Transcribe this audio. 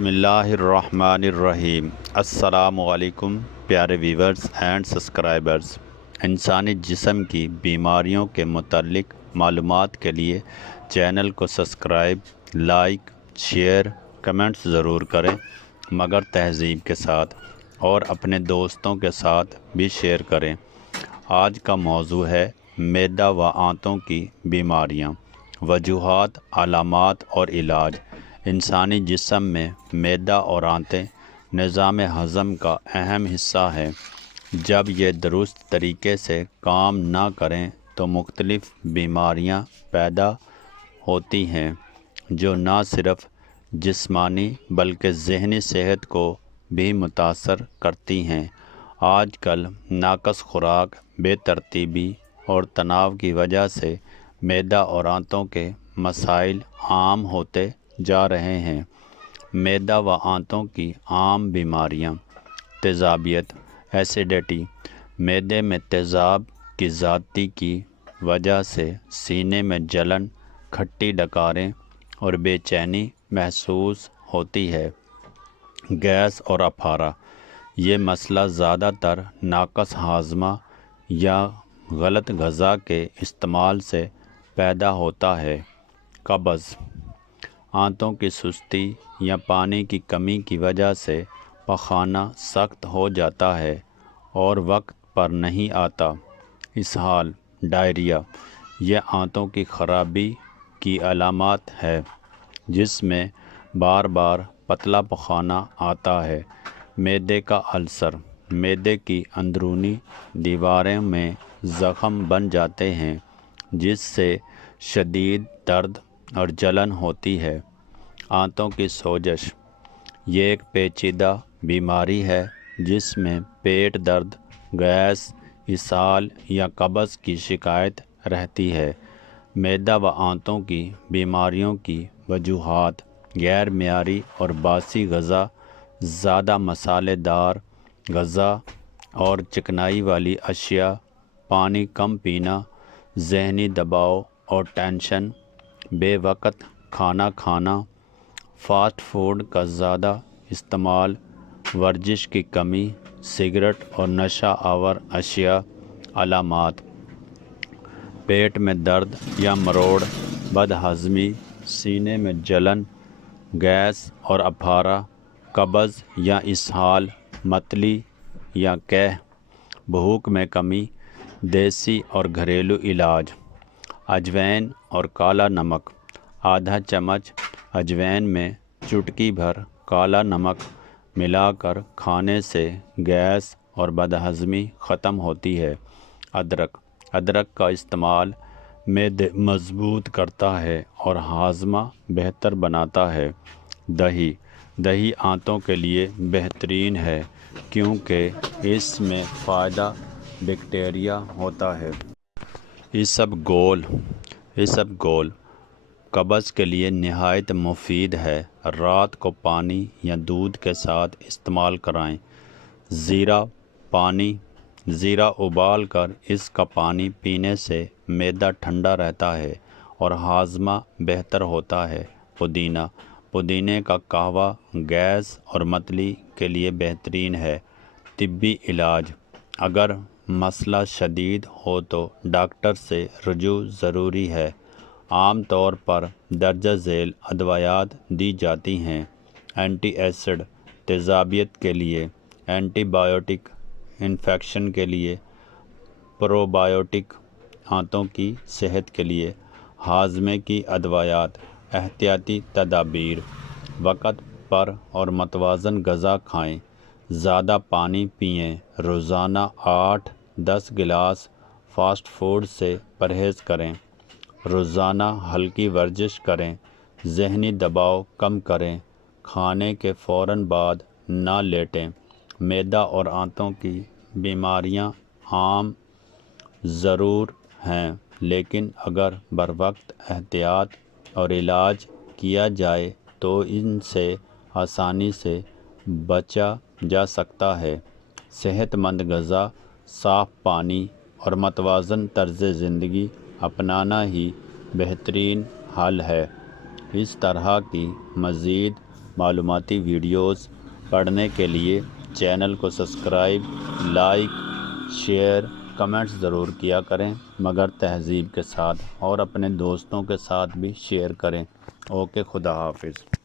بسم اللہ الرحمن الرحیم۔ السلام علیکم پیارے ویورز اینڈ سبسکرائبرز۔ انسانی جسم کی بیماریوں کے متعلق معلومات کے لیے چینل کو سبسکرائب، لائک، شیئر، کمنٹس ضرور کریں، مگر تہذیب کے ساتھ، اور اپنے دوستوں کے ساتھ بھی شیئر کریں۔ آج کا موضوع ہے معدہ و آنتوں کی بیماریاں، وجوہات، علامات اور علاج۔ انسانی جسم میں معدہ اور آنتیں نظام ہضم کا اہم حصہ ہیں۔ جب یہ درست طریقے سے کام نہ کریں تو مختلف بیماریاں پیدا ہوتی ہیں جو نہ صرف جسمانی بلکہ ذہنی صحت کو بھی متاثر کرتی ہیں۔ آج کل ناقص خوراک، بے ترتیبی اور تناؤ کی وجہ سے معدہ اور آنتوں کے مسائل عام ہوتے جا رہے ہیں۔ معدہ و آنتوں کی عام بیماریاں: تیزابیت، ایسیڈیٹی۔ معدے میں تیزاب کی زیادتی کی وجہ سے سینے میں جلن، کھٹی ڈکاریں اور بے چینی محسوس ہوتی ہے۔ گیس اور اپارہ۔ یہ مسئلہ زیادہ تر ناقص ہاضمہ یا غلط غذا کے استعمال سے پیدا ہوتا ہے۔ قبض۔ آنتوں کی سستی یا پانی کی کمی کی وجہ سے پخانہ سخت ہو جاتا ہے اور وقت پر نہیں آتا۔ اسہال، ڈائریا۔ یہ آنتوں کی خرابی کی علامات ہے جس میں بار بار پتلا پخانہ آتا ہے۔ معدے کا السر۔ معدے کی اندرونی دیواروں میں زخم بن جاتے ہیں جس سے شدید درد اور جلن ہوتی ہے۔ آنتوں کی سوزش۔ یہ ایک پیچیدہ بیماری ہے جس میں پیٹ درد، گیس، اسہال یا قبض کی شکایت رہتی ہے۔ معدہ و آنتوں کی بیماریوں کی وجوہات: غیر معیاری اور باسی غذا، زیادہ مسالے دار غذا اور چکنائی والی اشیاء، پانی کم پینا، ذہنی دباؤ اور ٹینشن، بے وقت کھانا کھانا، فاسٹ فوڈ کا زیادہ استعمال، ورزش کی کمی، سگریٹ اور نشہ آور اشیاء۔ علامات: پیٹ میں درد یا مروڑ، بد ہضمی، سینے میں جلن، گیس اور اپارہ، قبض یا اسہال، متلی یا قے، بھوک میں کمی۔ دیسی اور گھریلو علاج: اجوائن اور کالا نمک۔ آدھا چمچ اجوائن میں چٹکی بھر کالا نمک ملا کر کھانے سے گیس اور بد ہضمی ختم ہوتی ہے۔ ادرک۔ ادرک کا استعمال معدے مضبوط کرتا ہے اور ہاضمہ بہتر بناتا ہے۔ دہی۔ دہی آنتوں کے لیے بہترین ہے کیونکہ اس میں فائدہ بیکٹیریا ہوتا ہے۔ اسب گول قبض کے لیے نہایت مفید ہے۔ رات کو پانی یا دودھ کے ساتھ استعمال کرائیں۔ زیرہ پانی۔ زیرہ ابال کر اس کا پانی پینے سے معدہ ٹھنڈا رہتا ہے اور ہاضمہ بہتر ہوتا ہے۔ پودینہ۔ پودینے کا قہوہ گیس اور متلی کے لیے بہترین ہے۔ طبی علاج: اگر مسئلہ شدید ہو تو ڈاکٹر سے رجوع ضروری ہے۔ عام طور پر درجہ ذیل ادویات دی جاتی ہیں۔ اینٹی ایسڈ تیزابیت کے لیے، اینٹی بائیوٹک انفیکشن کے لیے، پرو بائیوٹک آنتوں کی صحت کے لیے، ہاضمے کی ادویات۔ احتیاطی تدابیر: وقت پر اور متوازن غذا کھائیں، زیادہ پانی پئیں، روزانہ 8-10 گلاس فاسٹ فوڈ سے پرہیز کریں، روزانہ ہلکی ورزش کریں، ذہنی دباؤ کم کریں، کھانے کے فوراً بعد نہ لیٹیں۔ معدہ اور آنتوں کی بیماریاں عام ضرور ہیں لیکن اگر بروقت احتیاط اور علاج کیا جائے تو ان سے آسانی سے بچا جا سکتا ہے۔ صحت مند غذا، صاف پانی اور متوازن طرز زندگی اپنانا ہی بہترین حل ہے۔ اس طرح کی مزید معلوماتی ویڈیوز پڑھنے کے لیے چینل کو سبسکرائب، لائک، شیئر، کمنٹس ضرور کیا کریں، مگر تہذیب کے ساتھ، اور اپنے دوستوں کے ساتھ بھی شیئر کریں۔ اوکے، خدا حافظ۔